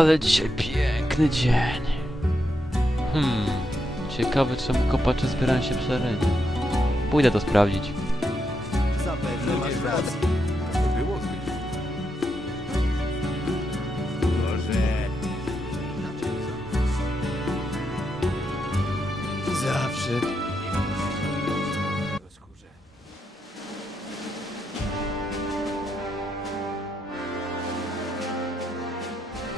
Ale dzisiaj piękny dzień. Hmm, ciekawe czemu kopacze zbierają się przy arenie. Pójdę to sprawdzić. Zapewne masz rację. Zawsze...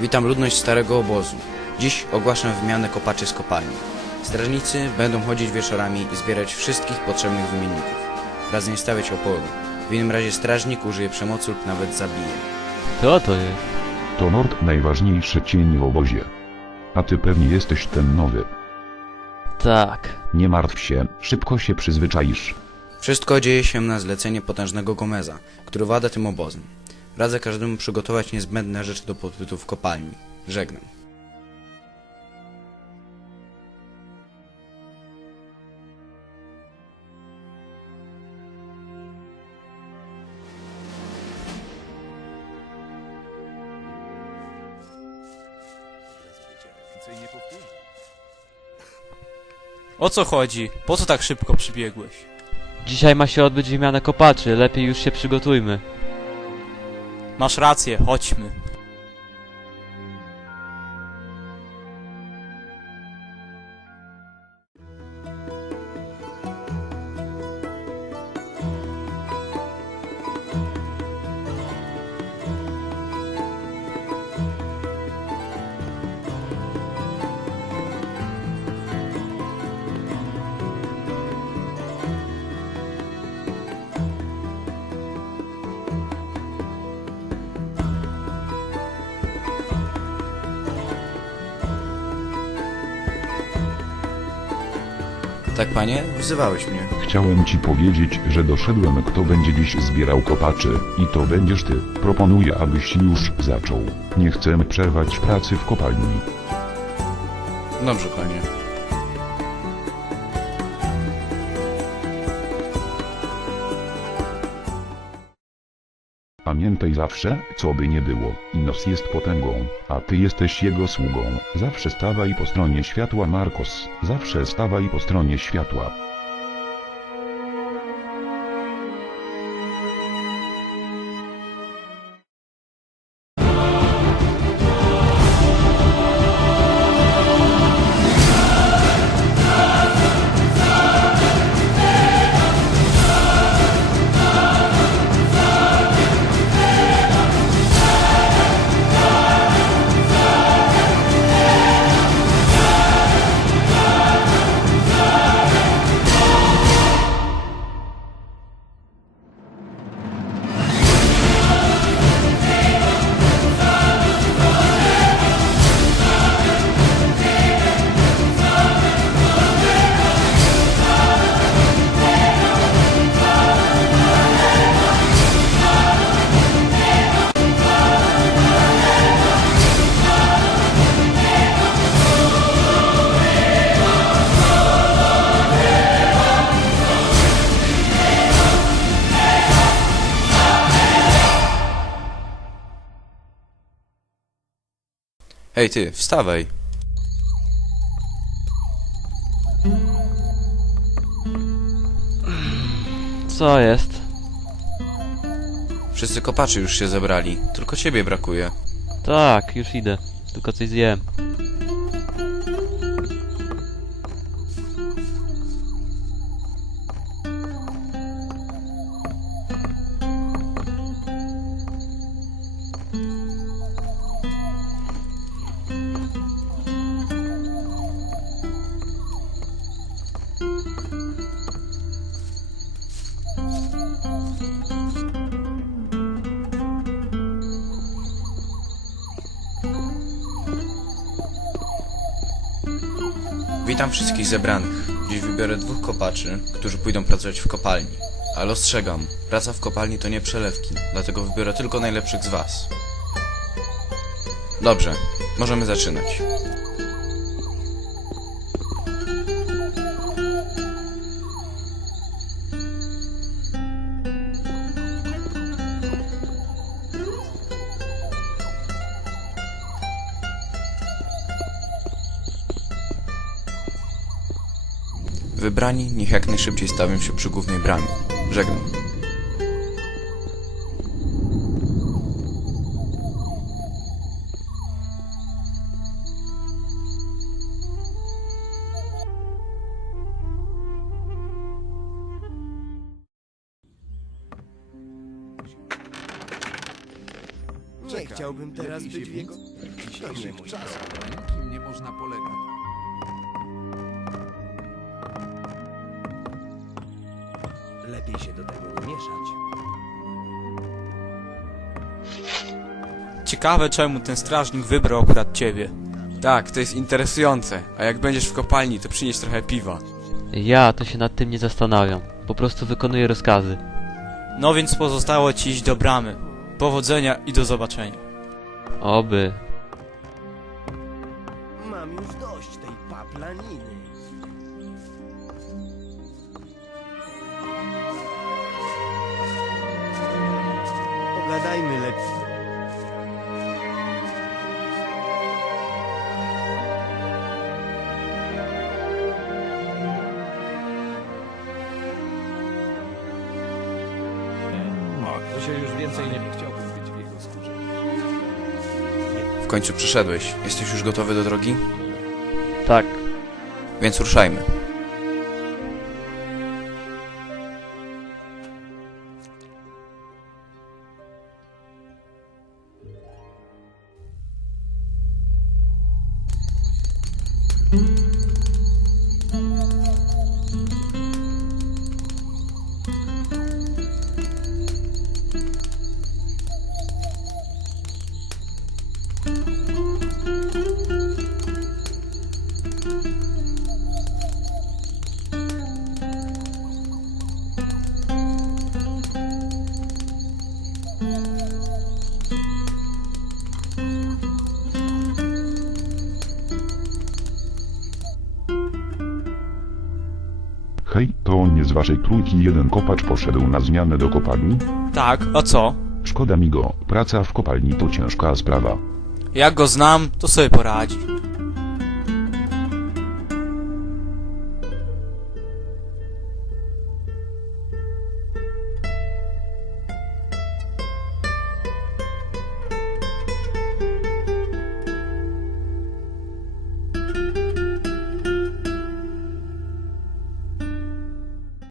Witam ludność Starego Obozu. Dziś ogłaszam wymianę kopaczy z kopalni. Strażnicy będą chodzić wieczorami i zbierać wszystkich potrzebnych wymienników. Razem stawiać oporu. W innym razie strażnik użyje przemocy lub nawet zabije. To to jest. To Nord najważniejszy cień w obozie. A ty pewnie jesteś ten nowy. Tak. Nie martw się, szybko się przyzwyczaisz. Wszystko dzieje się na zlecenie potężnego Gomeza, który włada tym obozem. Radzę każdemu przygotować niezbędne rzeczy do pobytu w kopalni. Żegnam. O co chodzi? Po co tak szybko przybiegłeś? Dzisiaj ma się odbyć wymiana kopaczy, lepiej już się przygotujmy. Masz rację, chodźmy. Tak, panie? Wzywałeś mnie. Chciałem ci powiedzieć, że doszedłem kto będzie dziś zbierał kopaczy, i to będziesz ty. Proponuję abyś już zaczął. Nie chcemy przerwać pracy w kopalni. Dobrze, panie. Pamiętaj zawsze, co by nie było, Inos jest potęgą, a ty jesteś jego sługą. Zawsze stawaj po stronie światła Marcos, zawsze stawaj po stronie światła. Hej ty, wstawaj. Co jest? Wszyscy kopaczy już się zebrali, tylko ciebie brakuje. Tak, już idę. Tylko coś zjem. Witam wszystkich zebranych. Dziś wybiorę dwóch kopaczy, którzy pójdą pracować w kopalni. Ale ostrzegam, praca w kopalni to nie przelewki, dlatego wybiorę tylko najlepszych z was. Dobrze, możemy zaczynać. Wybrani niech jak najszybciej stawią się przy głównej bramie. Żegnam. Nie chciałbym teraz być w jego... To nie mój czas, problem. na nikim nie można polegać. Ciekawe czemu ten strażnik wybrał akurat ciebie. Tak, to jest interesujące. A jak będziesz w kopalni, to przynieś trochę piwa. Ja to się nad tym nie zastanawiam. Po prostu wykonuję rozkazy. No więc pozostało ci iść do bramy. Powodzenia i do zobaczenia. Oby. Mam już dość tej paplaniny. Pogadajmy lepiej. Się już więcej nie chciałbym być w jego skórze. W końcu przyszedłeś. Jesteś już gotowy do drogi? Tak. Więc ruszajmy. Hej, to nie z waszej trójki jeden kopacz poszedł na zmianę do kopalni? Tak, a co? Szkoda mi go, praca w kopalni to ciężka sprawa. Jak go znam, to sobie poradzi.